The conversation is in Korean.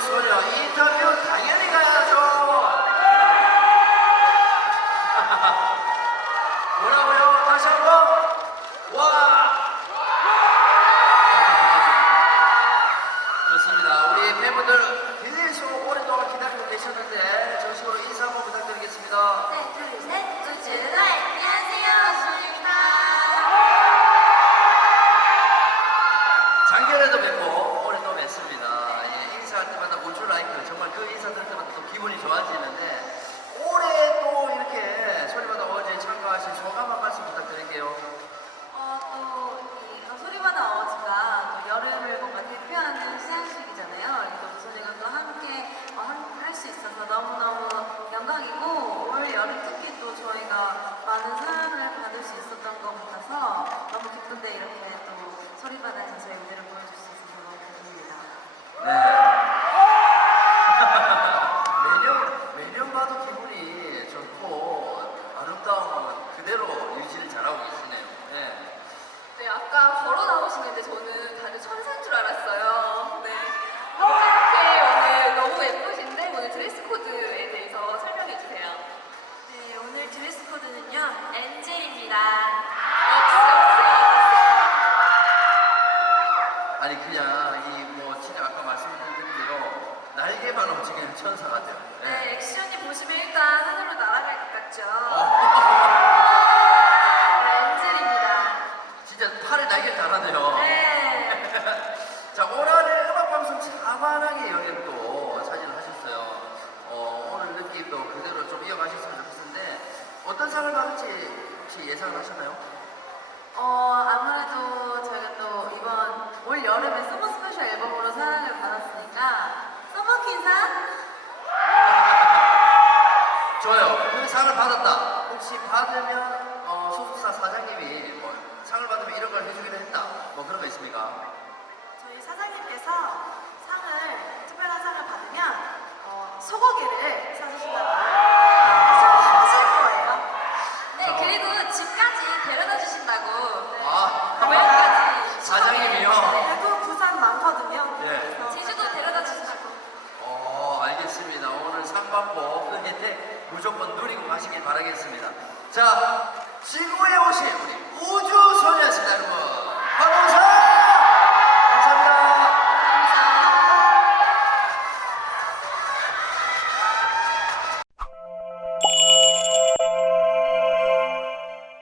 소녀 인터뷰 당연 我喜欢。 어, 아니 그냥 이 뭐 진짜 아까 말씀드린 대로 날개만 움직이는 천사가 돼요. 네. 네, 액션이 보시면 일단 하늘로 날아갈 것 같죠? 어. 예상을 하셨나요? 어, 아무래도 저희가 또 이번 올 여름에 서머 스페셜 앨범으로 사랑을 받았으니까 서머 퀸상 좋아요. 그 상을 받았다. 혹시 받으면 어, 소속사 사장님이 뭐 상을 받으면 이런 걸 해주기로 했다. 바라겠습니다. 자, 지구에 오신 우리